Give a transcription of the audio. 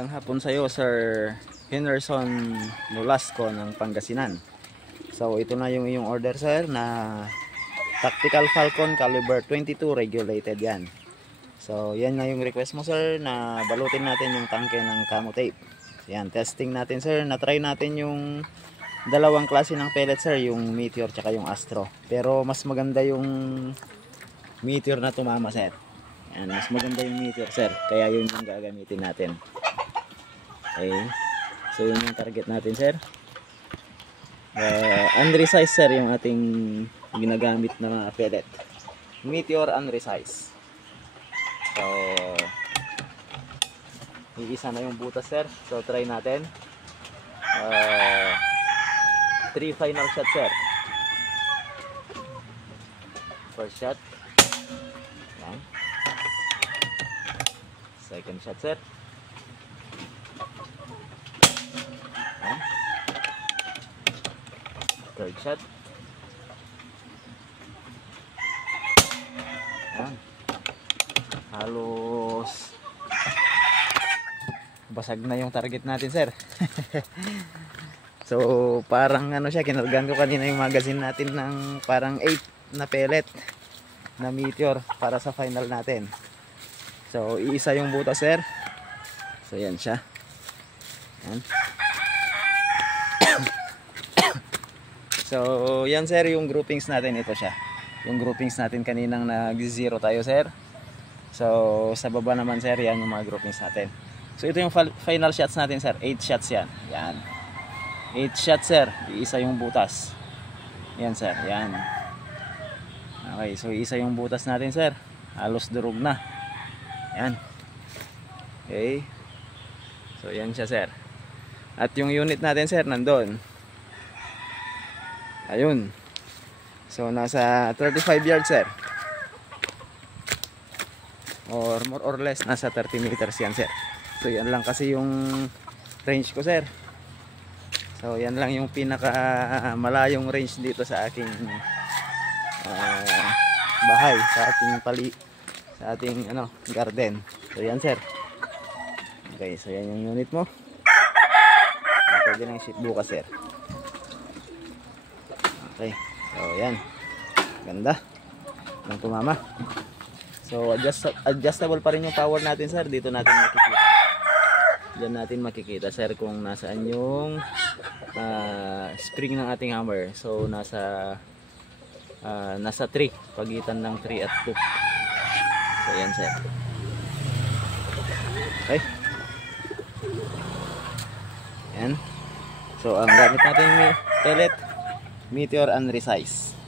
Magandang hapon sa iyo, Sir Henderson Nolasco ng Pangasinan. So ito na yung iyong order, sir, na Tactical Falcon caliber 22 regulated yan. So yan na yung request mo, sir, na balutin natin yung tangke ng camo tape. So, yan, testing natin, sir. Na-try natin yung dalawang klase ng pellet, sir, yung Meteor tsaka yung Astro. Pero mas maganda yung Meteor na tumama, sir. Yan, mas maganda yung Meteor, sir. Kaya yun yung gagamitin natin. Okay. So yun yung target natin, sir. Unresize, sir, yung ating ginagamit na mga pellet. Meteor unresize. So iisa na yung butas, sir. So try natin. 3 final shot, sir. First shot. Yan. Second shot, sir. Yan. Third shot. Yan. Halos basag na yung target natin, sir. So parang ano siya, kinargan ko kanina yung magazine natin ng parang 8 na pellet na Meteor para sa final natin. So iisa yung butas, sir. So yan siya. Yan. So yan, sir, yung groupings natin. Ito siya, yung groupings natin kaninang nag-0 tayo, sir. So sa baba naman, sir, yan yung mga groupings natin. So ito yung final shots natin, sir. 8 shots yan. Yan, 8 shots, sir. Iisa yung butas. Yan, sir. Yan. Okay, so isa yung butas natin, sir. Halos durog na. Yan. Okay. So yan siya, sir. At yung unit natin, sir, nandun. Ayun. So nasa 35 yards, sir. Or more or less nasa 30 meters yan, sir. So yan lang kasi yung range ko, sir. So yan lang yung pinaka malayong range dito sa aking bahay, sa ating garden. So yan, sir. Okay, so yan yung unit mo. Pwede nang shoot bukas, sir. Okay, so yan. Ganda ng tumama. So adjustable pa rin yung power natin, sir. Dito natin makikita. Diyan natin makikita, sir, kung nasaan yung spring ng ating hammer. So nasa 3, pagitan ng 3 at 2. So yan, sir. Okay. Yan. So ang gamit natin yung pellet Meteor unresize.